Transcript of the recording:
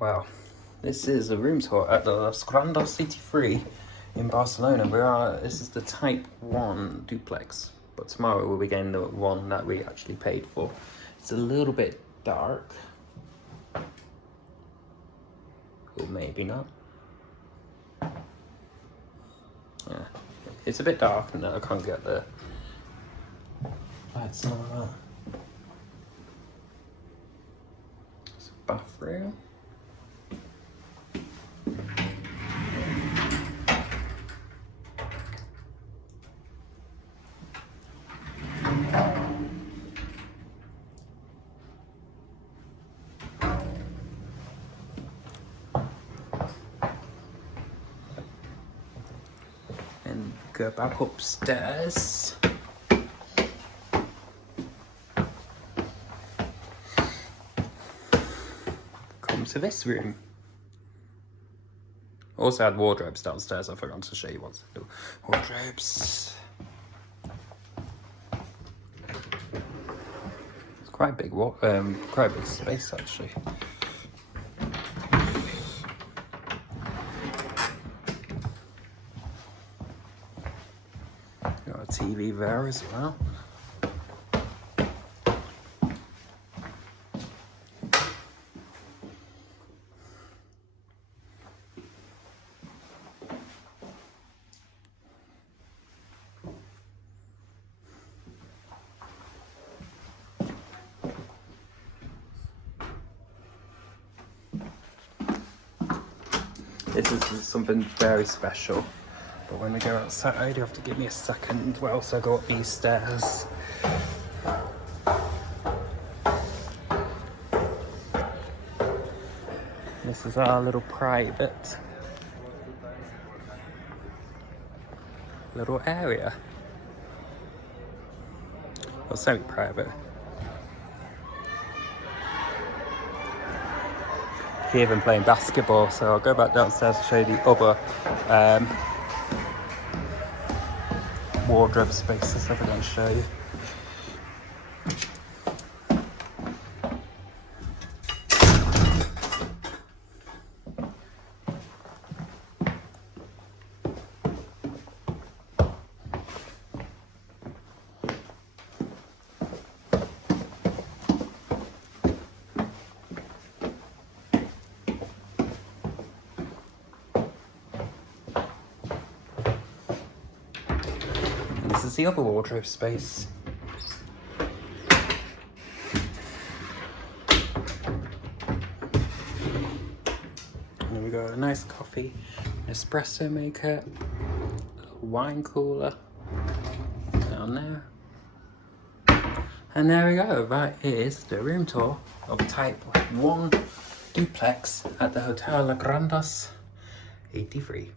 Well, this is a room tour at the Granados 83 in Barcelona. This is the Type 1 duplex, but tomorrow we'll be getting the one that we actually paid for. It's a little bit dark, or maybe not. Yeah, it's a bit dark and I can't get the lights on. It's a bathroom. And go back upstairs. Come to this room. Also had wardrobes downstairs. I forgot to show you what's the wardrobes. It's quite big. Quite big space actually. Got a TV there as well. This is something very special. But when we go outside, you have to give me a second whilst I go up these stairs. This is our little private little area. Well, semi-private. Here even playing basketball, so I'll go back downstairs to show you the other wardrobe spaces I'm going to show you. This is the other wardrobe space. And then we got a nice coffee, espresso maker, a little wine cooler down there. And there we go, that is the room tour of Type 1 duplex at the Hotel Granados 83.